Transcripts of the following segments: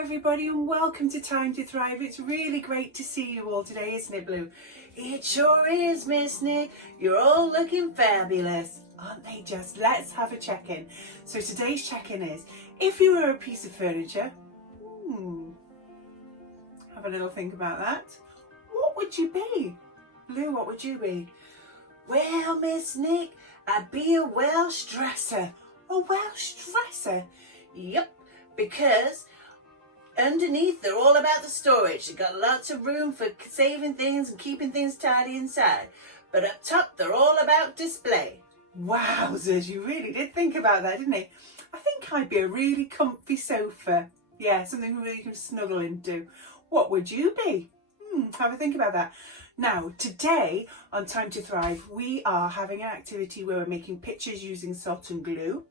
Everybody, and welcome to Time to Thrive. It's really great to see you all today, isn't it, Blue? It sure is, Miss Nick. You're all looking fabulous, aren't they just? Let's have a check-in. So today's check-in is, if you were a piece of furniture, have a little think about that. What would you be? Blue, what would you be? Well, Miss Nick, I'd be a Welsh dresser. A Welsh dresser? Yep, because underneath, they're all about the storage. They've got lots of room for saving things and keeping things tidy inside. But up top, they're all about display. Wowzers, you really did think about that, didn't you? I think I'd be a really comfy sofa. Yeah, something really you can snuggle into. What would you be? Have a think about that. Now, today on Time to Thrive, we are having an activity where we're making pictures using salt and glue.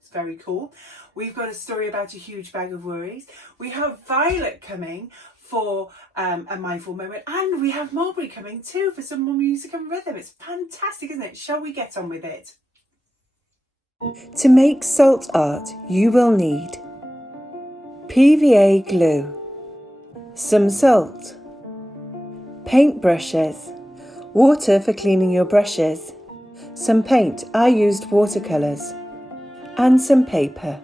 It's very cool. We've got a story about a huge bag of worries. We have Violet coming for a mindful moment, and we have Mulberry coming too for some more music and rhythm. It's fantastic, isn't it? Shall we get on with it? To make salt art, you will need PVA glue, some salt, paint brushes, water for cleaning your brushes, some paint, I used watercolours, and some paper.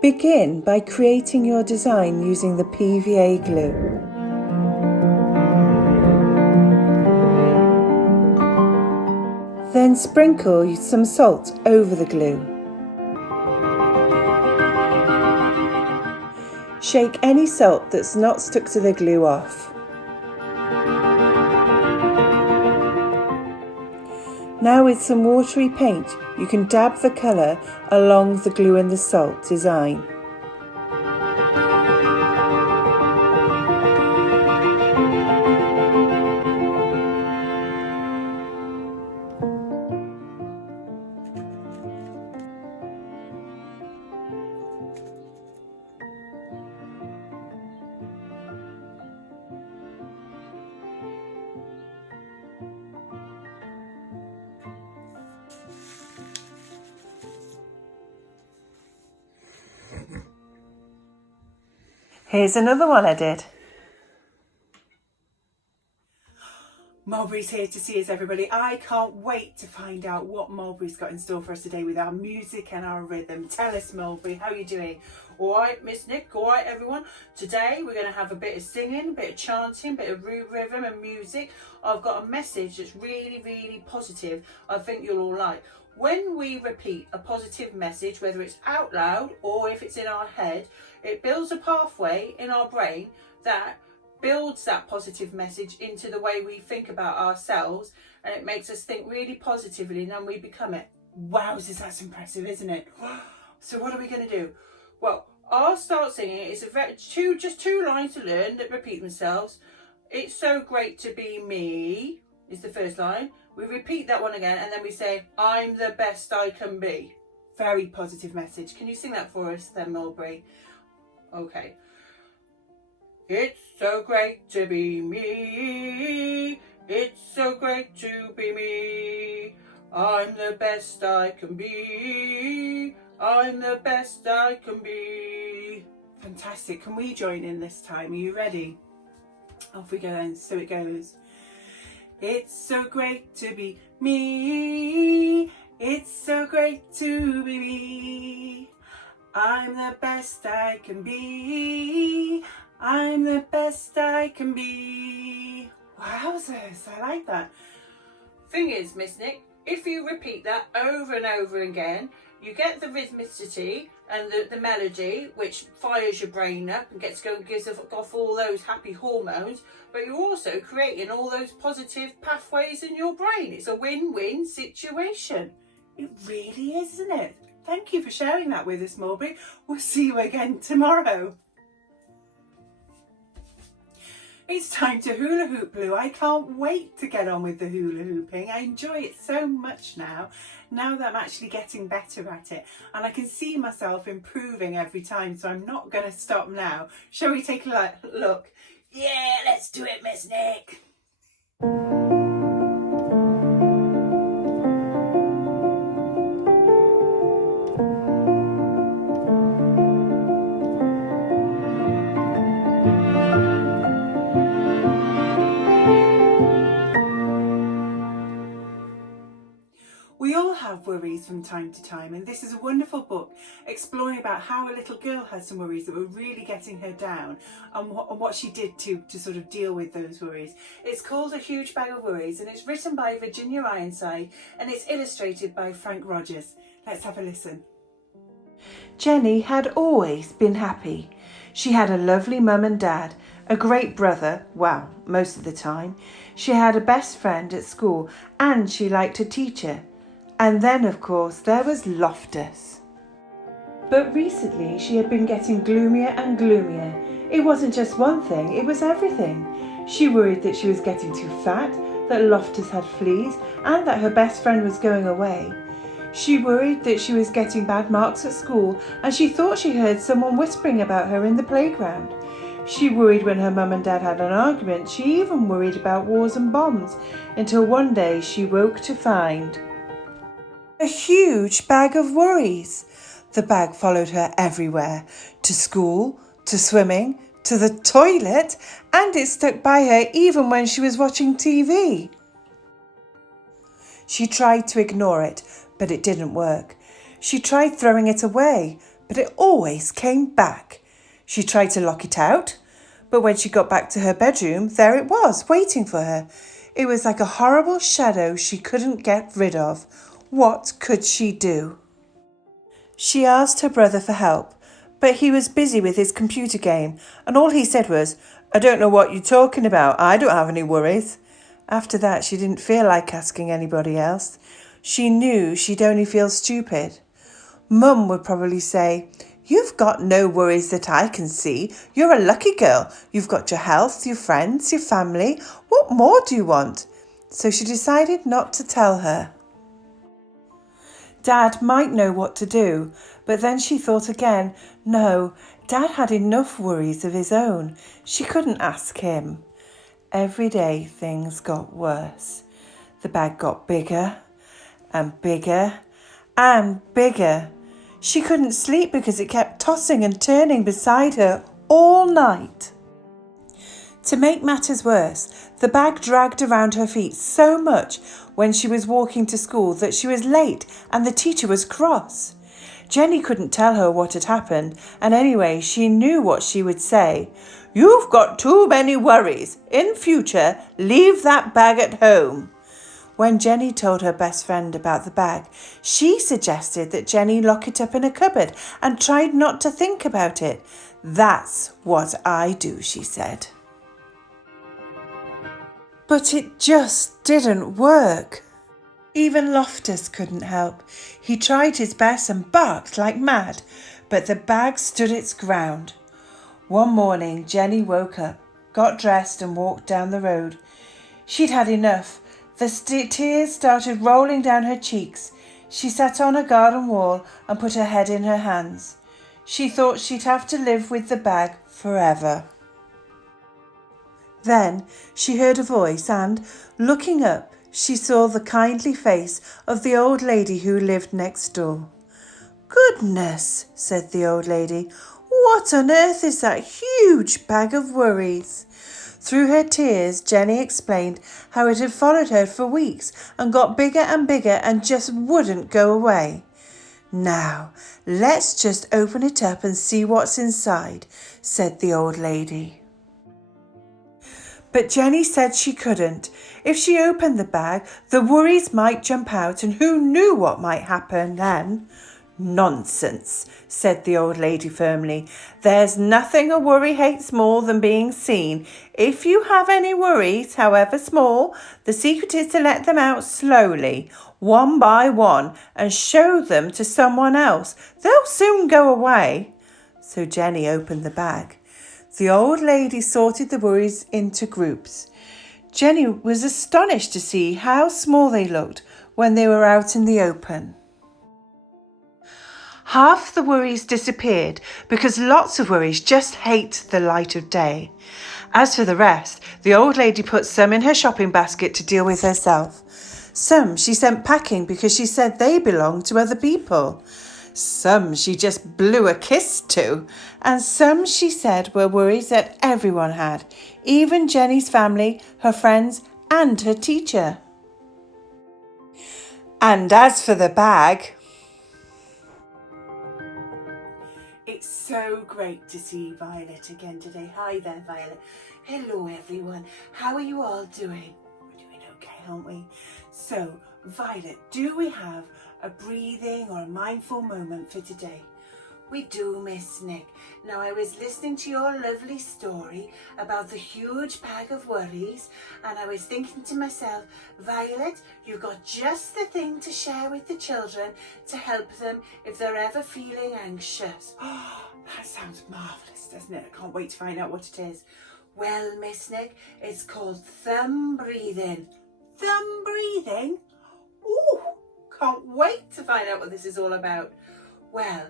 Begin by creating your design using the PVA glue. Then sprinkle some salt over the glue. Shake any salt that's not stuck to the glue off. Now with some watery paint, you can dab the colour along the glue and the salt design. Here's another one I did. Mulberry's here to see us, everybody. I can't wait to find out what Mulberry's got in store for us today with our music and our rhythm. Tell us, Mulberry, how are you doing? All right, Miss Nick, all right, everyone. Today we're going to have a bit of singing, a bit of chanting, a bit of rhythm and music. I've got a message that's really, really positive. I think you'll all like. When we repeat a positive message, whether it's out loud or if it's in our head, it builds a pathway in our brain that builds that positive message into the way we think about ourselves, and it makes us think really positively, and then we become it. Wowzers, that's impressive, isn't it? So what are we going to do? Well, I'll start singing it. It's just two lines to learn that repeat themselves. It's so great to be me is the first line. We repeat that one again, and then we say, I'm the best I can be. Very positive message. Can you sing that for us then, Mulberry? Okay. It's so great to be me. It's so great to be me. I'm the best I can be. I'm the best I can be. Fantastic. Can we join in this time? Are you ready? Off we go then. So it goes. It's so great to be me. It's so great to be me. I'm the best I can be. I'm the best I can be. Wowzers, I like that. Thing is, Miss Nick, if you repeat that over and over again, you get the rhythmicity and the melody, which fires your brain up and gives off all those happy hormones, but you're also creating all those positive pathways in your brain. It's a win-win situation. It really is, isn't it? Thank you for sharing that with us, Mulberry. We'll see you again tomorrow. It's time to hula hoop, Blue. I can't wait to get on with the hula hooping. I enjoy it so much now that I'm actually getting better at it. And I can see myself improving every time, so I'm not going to stop now. Shall we take a look? Yeah, let's do it, Miss Nick. have worries from time to time, and this is a wonderful book exploring about how a little girl had some worries that were really getting her down, and what she did to sort of deal with those worries. It's called A Huge Bag of Worries, and it's written by Virginia Ironside, and it's illustrated by Frank Rogers. Let's have a listen. Jenny had always been happy. She had a lovely mum and dad, a great brother, well, most of the time. She had a best friend at school, and she liked her teacher. And then, of course, there was Loftus. But recently she had been getting gloomier and gloomier. It wasn't just one thing, it was everything. She worried that she was getting too fat, that Loftus had fleas, and that her best friend was going away. She worried that she was getting bad marks at school, and she thought she heard someone whispering about her in the playground. She worried when her mum and dad had an argument. She even worried about wars and bombs, until one day she woke to find a huge bag of worries. The bag followed her everywhere, to school, to swimming, to the toilet, and it stuck by her even when she was watching TV. She tried to ignore it, but it didn't work. She tried throwing it away, but it always came back. She tried to lock it out, but when she got back to her bedroom, there it was, waiting for her. It was like a horrible shadow she couldn't get rid of. What could she do? She asked her brother for help, but he was busy with his computer game, and all he said was, "I don't know what you're talking about. I don't have any worries." After that, she didn't feel like asking anybody else. She knew she'd only feel stupid. Mum would probably say, "You've got no worries that I can see. You're a lucky girl. You've got your health, your friends, your family. What more do you want?" So she decided not to tell her. Dad might know what to do, but then she thought again, no, Dad had enough worries of his own. She couldn't ask him. Every day things got worse. The bag got bigger and bigger and bigger. She couldn't sleep because it kept tossing and turning beside her all night. To make matters worse, the bag dragged around her feet so much when she was walking to school that she was late and the teacher was cross. Jenny couldn't tell her what had happened, and anyway, she knew what she would say. "You've got too many worries. In future, leave that bag at home." When Jenny told her best friend about the bag, she suggested that Jenny lock it up in a cupboard and tried not to think about it. "That's what I do," she said. But it just didn't work. Even Loftus couldn't help. He tried his best and barked like mad, but the bag stood its ground. One morning, Jenny woke up, got dressed and walked down the road. She'd had enough. The tears started rolling down her cheeks. She sat on a garden wall and put her head in her hands. She thought she'd have to live with the bag forever. Then she heard a voice and, looking up, she saw the kindly face of the old lady who lived next door. "Goodness," said the old lady, "what on earth is that huge bag of worries?" Through her tears, Jenny explained how it had followed her for weeks and got bigger and bigger and just wouldn't go away. "Now, let's just open it up and see what's inside," said the old lady. But Jenny said she couldn't. If she opened the bag, the worries might jump out, and who knew what might happen then? "Nonsense," said the old lady firmly. "There's nothing a worry hates more than being seen. If you have any worries, however small, the secret is to let them out slowly, one by one, and show them to someone else. They'll soon go away." So Jenny opened the bag. The old lady sorted the worries into groups. Jenny was astonished to see how small they looked when they were out in the open. Half the worries disappeared because lots of worries just hate the light of day. As for the rest, the old lady put some in her shopping basket to deal with herself. Some she sent packing because she said they belonged to other people. Some she just blew a kiss to, and some she said were worries that everyone had, even Jenny's family, her friends, and her teacher. And as for the bag, it's so great to see Violet again today. Hi there, Violet. Hello, everyone. How are you all doing? We're doing okay, aren't we? So, Violet, do we have a breathing or a mindful moment for today? We do, Miss Nick. Now, I was listening to your lovely story about the huge bag of worries, and I was thinking to myself, Violet, you got just the thing to share with the children to help them if they're ever feeling anxious. Oh, that sounds marvellous, doesn't it? I can't wait to find out what it is. Well, Miss Nick, it's called thumb breathing. Thumb breathing? Ooh, can't wait to find out what this is all about. Well,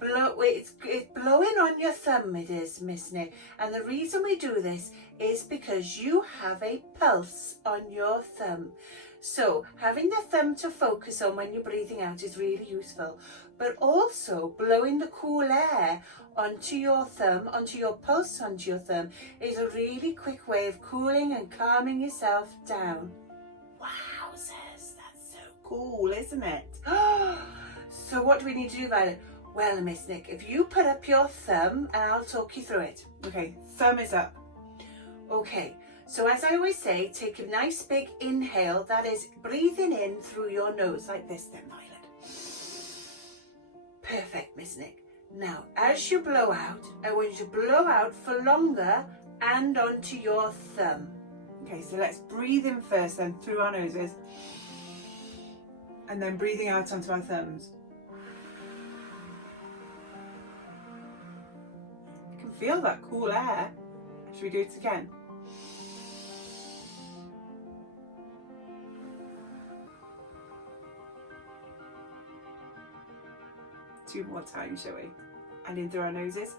it's blowing on your thumb, it is, Miss Nick. And the reason we do this is because you have a pulse on your thumb. So having the thumb to focus on when you're breathing out is really useful. But also blowing the cool air onto your thumb, onto your pulse onto your thumb, is a really quick way of cooling and calming yourself down. Wowzers, that's so cool, isn't it? So what do we need to do about it? Well, Miss Nick, if you put up your thumb and I'll talk you through it. Okay, thumb is up. Okay, so as I always say, take a nice big inhale, that is breathing in through your nose, like this then, Violet. Perfect, Miss Nick. Now, as you blow out, I want you to blow out for longer and onto your thumb. Okay, so let's breathe in first then through our noses, and then breathing out onto our thumbs. Feel that cool air. Should we do it again? Two more times, shall we? And in through our noses.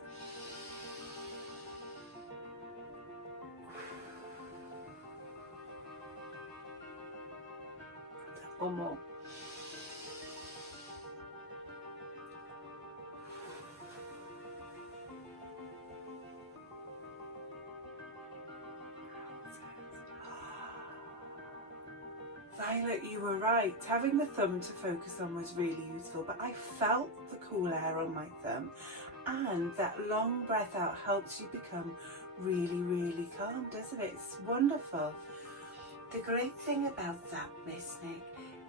One more. Violet, you were right. Having the thumb to focus on was really useful, but I felt the cool air on my thumb, and that long breath out helps you become really, really calm, doesn't it? It's wonderful. The great thing about that, Miss Nick,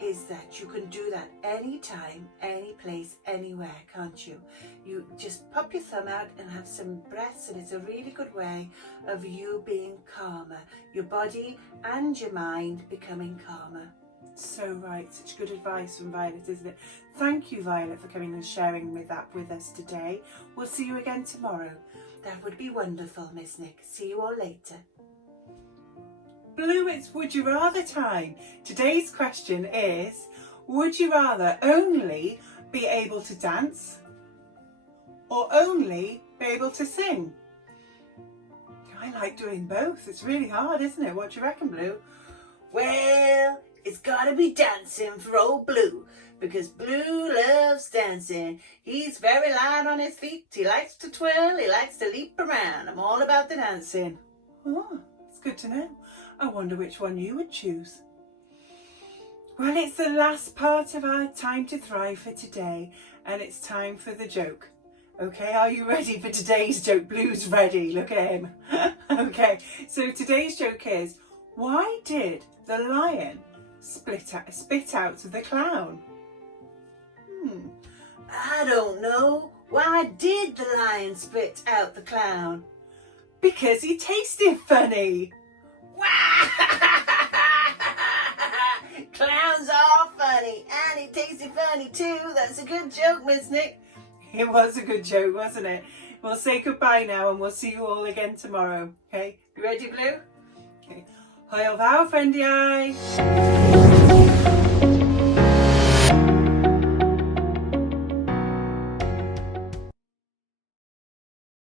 is that you can do that anytime, any place, anywhere, can't you? You just pop your thumb out and have some breaths, and it's a really good way of you being calmer, your body and your mind becoming calmer. So right, such good advice from Violet, isn't it? Thank you, Violet, for coming and sharing that with us today. We'll see you again tomorrow. That would be wonderful, Miss Nick. See you all later. Blue, it's Would You Rather time. Today's question is, would you rather only be able to dance or only be able to sing? I like doing both. It's really hard, isn't it? What do you reckon, Blue? Well, it's gotta be dancing for old Blue, because Blue loves dancing. He's very light on his feet. He likes to twirl. He likes to leap around. I'm all about the dancing. Oh, it's good to know. I wonder which one you would choose. Well, it's the last part of our Time to Thrive for today, and it's time for the joke. Okay, are you ready for today's joke? Blue's ready, look at him. Okay, so today's joke is, why did the lion spit out the clown? I don't know. Why did the lion spit out the clown? Because he tasted funny. Clowns are funny, and he tasted funny too. That's a good joke, Miss Nick. It was a good joke, wasn't it? We'll say goodbye now, and we'll see you all again tomorrow. Okay, you ready, Blue? Okay. Hwyl fawr, ffrindiau.